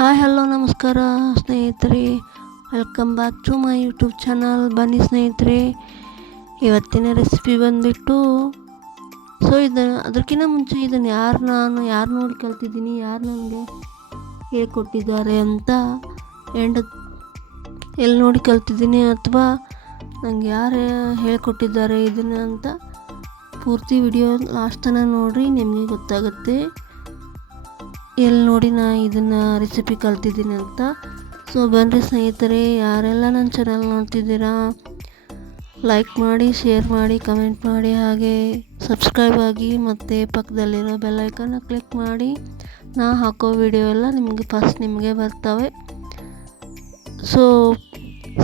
Hi hello ನಮಸ್ಕಾರ ಸ್ನೇಹಿತರೆ, welcome back to my YouTube channel. ಬನ್ನಿ ಸ್ನೇಹಿತರೆ, ಇವತ್ತಿನ ರೆಸಿಪಿ ಬಂದುಬಿಟ್ಟು ಅದಕ್ಕಿಂತ ಮುಂಚೆ ಇದನ್ನು ನಾನು ಯಾರು ನೋಡಿ ಕಲ್ತಿದ್ದೀನಿ, ಯಾರು ನನಗೆ ಹೇಳ್ಕೊಟ್ಟಿದ್ದಾರೆ ಅಂತ ಎಲ್ಲಿ ನೋಡಿ ಕಲ್ತಿದ್ದೀನಿ ಅಥವಾ ನನಗೆ ಯಾರು ಹೇಳ್ಕೊಟ್ಟಿದ್ದಾರೆ ಇದನ್ನು ಅಂತ ಪೂರ್ತಿ ವಿಡಿಯೋ ಲಾಸ್ಟ್ ತನಕ ನೋಡಿರಿ, ನಿಮಗೆ ಗೊತ್ತಾಗುತ್ತೆ ಎಲ್ಲಿ ನೋಡಿ ಇದನ್ನು ರೆಸಿಪಿ ಕಲ್ತಿದ್ದೀನಿ ಅಂತ. ಬನ್ನಿರಿ ಸ್ನೇಹಿತರೆ, ಯಾರೆಲ್ಲ ನನ್ನ ಚಾನಲ್ ನೋಡ್ತಿದ್ದೀರಾ ಲೈಕ್ ಮಾಡಿ, ಶೇರ್ ಮಾಡಿ, ಕಮೆಂಟ್ ಮಾಡಿ, ಹಾಗೆ ಸಬ್ಸ್ಕ್ರೈಬ್ ಆಗಿ ಮತ್ತು ಪಕ್ಕದಲ್ಲಿರೋ ಬೆಲ್ ಐಕಾನ್ನ ಕ್ಲಿಕ್ ಮಾಡಿ. ನಾ ಹಾಕೋ ವಿಡಿಯೋ ಎಲ್ಲ ನಿಮಗೆ ಬರ್ತವೆ.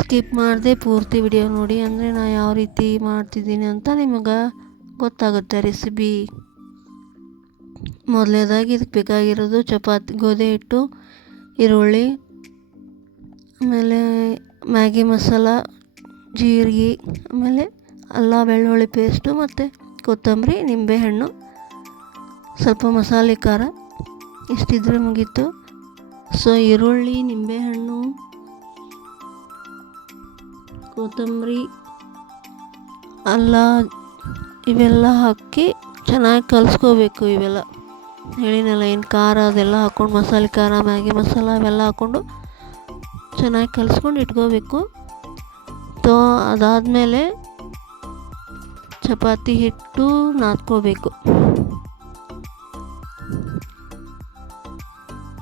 ಸ್ಕಿಪ್ ಮಾಡದೆ ಪೂರ್ತಿ ವಿಡಿಯೋ ನೋಡಿ, ಅಂದರೆ ನಾನು ಯಾವ ರೀತಿ ಮಾಡ್ತಿದ್ದೀನಿ ಅಂತ ನಿಮಗೆ ಗೊತ್ತಾಗುತ್ತೆ ರೆಸಿಪಿ. ಮೊದಲನೇದಾಗಿ ಇದಕ್ಕೆ ಬೇಕಾಗಿರೋದು ಚಪಾತಿ, ಗೋಧಿ ಹಿಟ್ಟು, ಈರುಳ್ಳಿ, ಆಮೇಲೆ ಮ್ಯಾಗಿ ಮಸಾಲ, ಜೀರಿಗೆ, ಆಮೇಲೆ ಅಲ್ಲ ಬೆಳ್ಳುಳ್ಳಿ ಪೇಸ್ಟು ಮತ್ತು ಕೊತ್ತಂಬರಿ, ನಿಂಬೆಹಣ್ಣು, ಸ್ವಲ್ಪ ಮಸಾಲೆ ಖಾರ, ಇಷ್ಟಿದ್ರೆ ಮುಗೀತು. ಈರುಳ್ಳಿ, ನಿಂಬೆಹಣ್ಣು, ಕೊತ್ತಂಬರಿ, ಅಲ್ಲ ಇವೆಲ್ಲ ಹಾಕಿ ಚೆನ್ನಾಗಿ ಕಲಿಸ್ಕೋಬೇಕು. ಇವೆಲ್ಲ ಹೇಳಿನಲ್ಲ, ಏನು ಖಾರ ಅದೆಲ್ಲ ಹಾಕ್ಕೊಂಡು, ಮಸಾಲೆ ಖಾರ, ಮ್ಯಾಗಿ ಮಸಾಲ ಅವೆಲ್ಲ ಹಾಕ್ಕೊಂಡು ಚೆನ್ನಾಗಿ ಕಲಿಸ್ಕೊಂಡು ಇಟ್ಕೋಬೇಕು. ಅದಾದಮೇಲೆ ಚಪಾತಿ ಹಿಟ್ಟು ನಾದ್ಕೋಬೇಕು.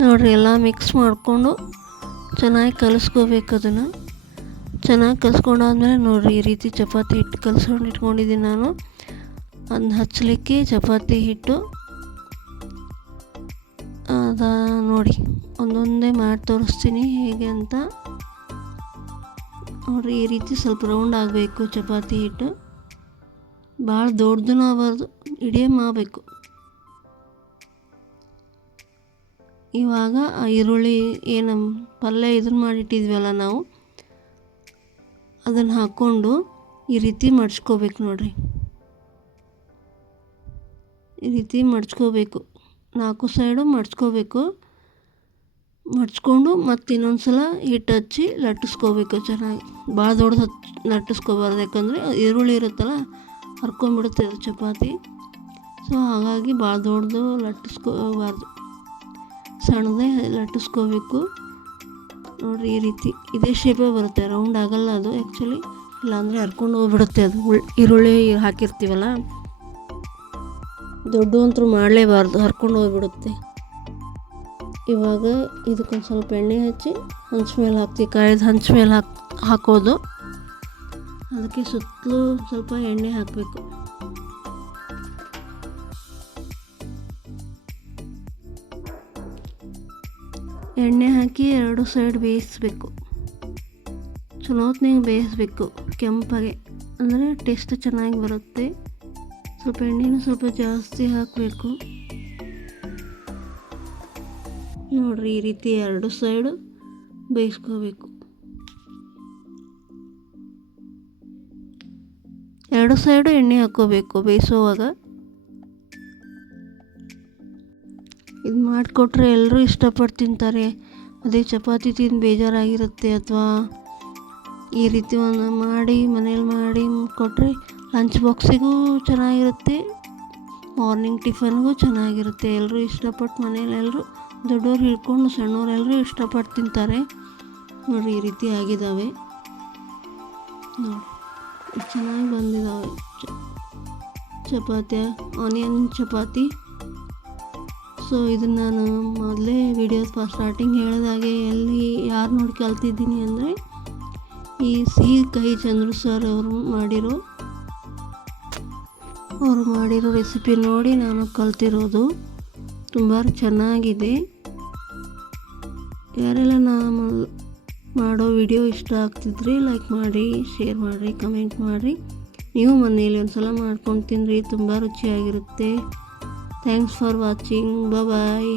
ನೋಡಿರಿ, ಎಲ್ಲ ಮಿಕ್ಸ್ ಮಾಡಿಕೊಂಡು ಚೆನ್ನಾಗಿ ಕಲಿಸ್ಕೋಬೇಕು. ಅದನ್ನು ಚೆನ್ನಾಗಿ ಕಲಿಸ್ಕೊಂಡಾದ್ಮೇಲೆ ನೋಡಿರಿ, ಈ ರೀತಿ ಚಪಾತಿ ಹಿಟ್ಟು ಕಲಿಸ್ಕೊಂಡು ಇಟ್ಕೊಂಡಿದ್ದೀನಿ ನಾನು. ಅದನ್ನ ಹಚ್ಚಲಿಕ್ಕೆ ಚಪಾತಿ ಹಿಟ್ಟು ನೋಡಿ, ಒಂದೊಂದೇ ಮಾಡಿ ತೋರಿಸ್ತೀನಿ ಹೇಗೆ ಅಂತ. ನೋಡಿರಿ, ಈ ರೀತಿ ಸ್ವಲ್ಪ ರೌಂಡ್ ಆಗಬೇಕು ಚಪಾತಿ ಹಿಟ್ಟು, ಭಾಳ ದೊಡ್ಡದೂ ಆಗಬಾರ್ದು, ಮೀಡಿಯಮ್ ಆಗಬೇಕು. ಇವಾಗ ಈರುಳ್ಳಿ ಏನು ಪಲ್ಯ ಇದನ್ನು ಮಾಡಿಟ್ಟಿದ್ವಲ್ಲ ನಾವು, ಅದನ್ನು ಹಾಕ್ಕೊಂಡು ಈ ರೀತಿ ಮಡ್ಚ್ಕೋಬೇಕು. ನೋಡಿರಿ, ಈ ರೀತಿ ಮಡ್ಚ್ಕೋಬೇಕು, 4 ಸೈಡು ಮಡ್ಚ್ಕೋಬೇಕು. ಮಡ್ಚ್ಕೊಂಡು ಮತ್ತು ಇನ್ನೊಂದು ಸಲ ಹಿಟ್ಟು ಹಚ್ಚಿ ಲಟ್ಟಿಸ್ಕೋಬೇಕು ಚೆನ್ನಾಗಿ. ಭಾಳ ದೊಡ್ಡದು ಲಟ್ಟಿಸ್ಕೋಬಾರ್ದು, ಯಾಕಂದರೆ ಈರುಳ್ಳಿ ಇರುತ್ತಲ್ಲ ಹರ್ಕೊಂಡ್ಬಿಡುತ್ತೆ ಅದು ಚಪಾತಿ. ಹಾಗಾಗಿ ಭಾಳ ದೊಡ್ಡದು ಲಟ್ಟಿಸ್ಕೋಬಾರ್ದು, ಸಣ್ಣದೇ ಲಟ್ಟಿಸ್ಕೋಬೇಕು. ನೋಡಿರಿ, ಈ ರೀತಿ ಇದೇ ಶೇಪೇ ಬರುತ್ತೆ, ರೌಂಡ್ ಆಗಲ್ಲ ಅದು ಆ್ಯಕ್ಚುಲಿ, ಇಲ್ಲಾಂದರೆ ಹರ್ಕೊಂಡು ಹೋಗ್ಬಿಡುತ್ತೆ ಅದು. ಈರುಳ್ಳಿ ಹಾಕಿರ್ತೀವಲ್ಲ, ದೊಡ್ಡ ಅಂತೂ ಮಾಡಲೇಬಾರ್ದು, ಹರ್ಕೊಂಡು ಹೋಗ್ಬಿಡುತ್ತೆ. ಇವಾಗ ಇದಕ್ಕೊಂದು ಸ್ವಲ್ಪ ಎಣ್ಣೆ ಹಚ್ಚಿ ಹಂಚ ಮೇಲೆ ಹಾಕ್ತೀವಿ, ಕಾಯ್ದು ಹಂಚ ಮೇಲೆ ಹಾಕೋದು. ಅದಕ್ಕೆ ಸುತ್ತಲೂ ಸ್ವಲ್ಪ ಎಣ್ಣೆ ಹಾಕಬೇಕು. ಎಣ್ಣೆ ಹಾಕಿ 2 ಸೈಡ್ ಬೇಯಿಸಬೇಕು, ಚಲೋತ್ನಾಗ ಬೇಯಿಸಬೇಕು ಕೆಂಪಾಗೆ, ಅಂದರೆ ಟೇಸ್ಟ್ ಚೆನ್ನಾಗಿ ಬರುತ್ತೆ. ಸ್ವಲ್ಪ ಎಣ್ಣೆನೂ ಸ್ವಲ್ಪ ಜಾಸ್ತಿ ಹಾಕಬೇಕು. ನೋಡಿರಿ, ಈ ರೀತಿ 2 ಸೈಡು ಬೇಯಿಸ್ಕೋಬೇಕು. 2 ಸೈಡು ಎಣ್ಣೆ ಹಾಕ್ಕೋಬೇಕು ಬೇಯಿಸೋವಾಗ. ಇದು ಮಾಡಿಕೊಟ್ರೆ ಎಲ್ಲರೂ ಇಷ್ಟಪಟ್ಟು ತಿಂತಾರೆ. ಅದೇ ಚಪಾತಿ ತಿಂದು ಬೇಜಾರಾಗಿರುತ್ತೆ, ಅಥವಾ ಈ ರೀತಿ ಒಂದು ಮಾಡಿ ಮನೇಲಿ ಮಾಡಿ ಕೊಟ್ಟರೆ ಲಂಚ್ ಬಾಕ್ಸಿಗೂ ಚೆನ್ನಾಗಿರುತ್ತೆ, ಮಾರ್ನಿಂಗ್ ಟಿಫನ್ಗೂ ಚೆನ್ನಾಗಿರುತ್ತೆ. ಎಲ್ಲರೂ ಇಷ್ಟಪಟ್ಟು ಮನೇಲಿ ಎಲ್ಲರೂ ದೊಡ್ಡವ್ರು ಹಿಡ್ಕೊಂಡು ಸಣ್ಣವರೆಲ್ಲರೂ ಇಷ್ಟಪಟ್ಟು ತಿಂತಾರೆ. ನೋಡಿರಿ, ಈ ರೀತಿ ಆಗಿದ್ದಾವೆ. ನೋಡಿ, ಚೆನ್ನಾಗಿ ಬಂದಿದ್ದಾವೆ ಚಪಾತಿ, ಆನಿಯನ್ ಚಪಾತಿ. ಇದನ್ನು ನಾನು ಮೊದಲೇ ವಿಡಿಯೋಸ್ ಸ್ಟಾರ್ಟಿಂಗ್ ಹೇಳಿದಾಗೆ ಯಾರು ನೋಡಿ ಕಲ್ತಿದ್ದೀನಿ ಅಂದರೆ ಈ ಸಿಹಿ ಕಹಿ ಚಂದ್ರು ಸರ್ ಅವರು ಮಾಡಿರೋ ರೆಸಿಪಿ ನೋಡಿ ನಾನು ಕಲ್ತಿರೋದು. ತುಂಬ ಚೆನ್ನಾಗಿದೆ. ಯಾರೆಲ್ಲ ನಾನು ಮಾಡೋ ವಿಡಿಯೋ ಇಷ್ಟ ಆಗ್ತಿದ್ರಿ ಲೈಕ್ ಮಾಡಿ, ಶೇರ್ ಮಾಡಿರಿ, ಕಮೆಂಟ್ ಮಾಡಿರಿ. ನೀವು ಮನೇಲಿ ಒಂದು ಸಲ ಮಾಡ್ಕೊಂಡು ತಿನ್ನಿರಿ, ತುಂಬ ರುಚಿಯಾಗಿರುತ್ತೆ. Thanks for watching. ಬಾಯ್.